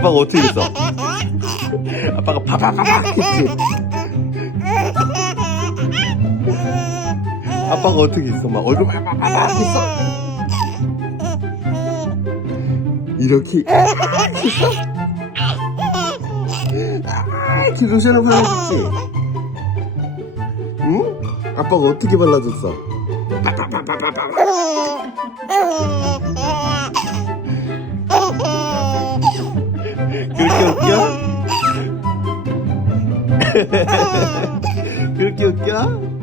아빠가 어떻게 했어? 아빠가 파파파파 했지? 아빠가 어떻게 했어? 막 얼굴 파파파파 했어? 이렇게 했어? 그 로션을 발라줬지? 응? 아빠가 어떻게 발라줬어? 그렇게 웃겨? 그렇게 웃겨?